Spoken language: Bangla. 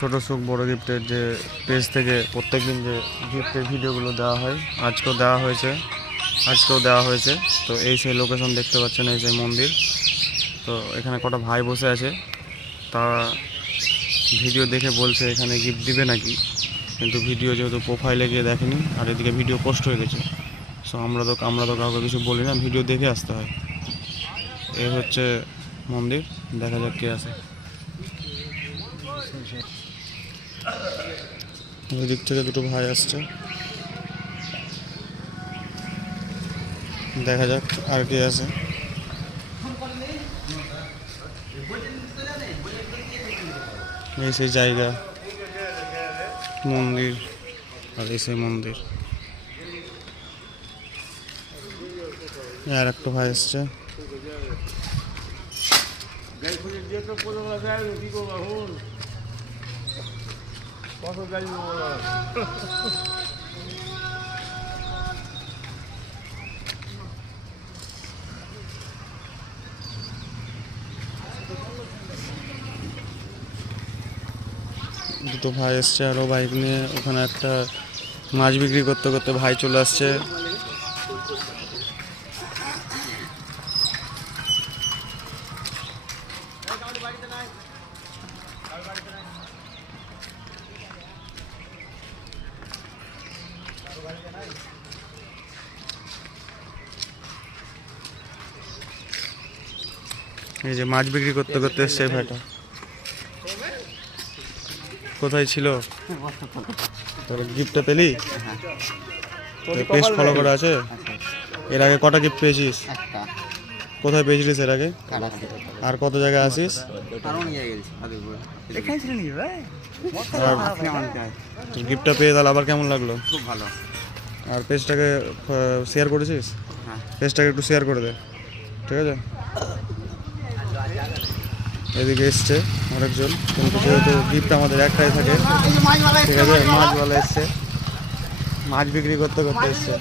ছোট সুখ বড় গিফটের যে পেজ থেকে প্রত্যেকদিন যে গিফটের ভিডিওগুলো দেওয়া হয় আজকেও দেওয়া হয়েছে। তো এই সেই লোকেশন দেখতে পাচ্ছেন, এই সেই মন্দির। তো এখানে কটা ভাই বসে আছে, তারা ভিডিও দেখে বলছে এখানে গিফট দিবে নাকি, কিন্তু ভিডিও যেহেতু প্রোফাইলে গিয়ে দেখেনি আর এদিকে ভিডিও পোস্ট হয়ে গেছে। সো আমরা তো কাউকে কিছু বলি না, ভিডিও দেখে আসতে হয়। এই হচ্ছে মন্দির, দেখা যাক কে আছে। ওই দিক থেকে দুটো ভাই আসছে, দেখা যাক আর কে আছে। এই সেই জায়গা মন্দির, আর এই সেই মন্দির। আর একটা ভাই আসছে। দুটো ভাই এসছে, আরও বাইক নিয়ে। ওখানে একটা মাছ বিক্রি করতে করতে ভাই চলে আসছে। এই যে মাছ বিক্রি করতে করতে এসছে ভাইটা। কোথায় ছিল তোর গিফটটা পেলি? পেজ ফলো করা আছে? এর আগে কটা গিফট পেয়েছিস? কোথায় পেয়েছিলিস এর আগে? আর কত জায়গায় আসিস? গিফটটা পেয়ে তাহলে আবার কেমন লাগলো? খুব ভালো। আর পেজটাকে শেয়ার করেছিস? পেজটাকে একটু শেয়ার করে দে, ঠিক আছে? এদিকে এসছে আরেকজন, কিন্তু যেহেতু গিফট আমাদের একটাই থাকে, ঠিক আছে? মাছওয়ালা এসছে, মাছ বিক্রি করতে করতে এসছে।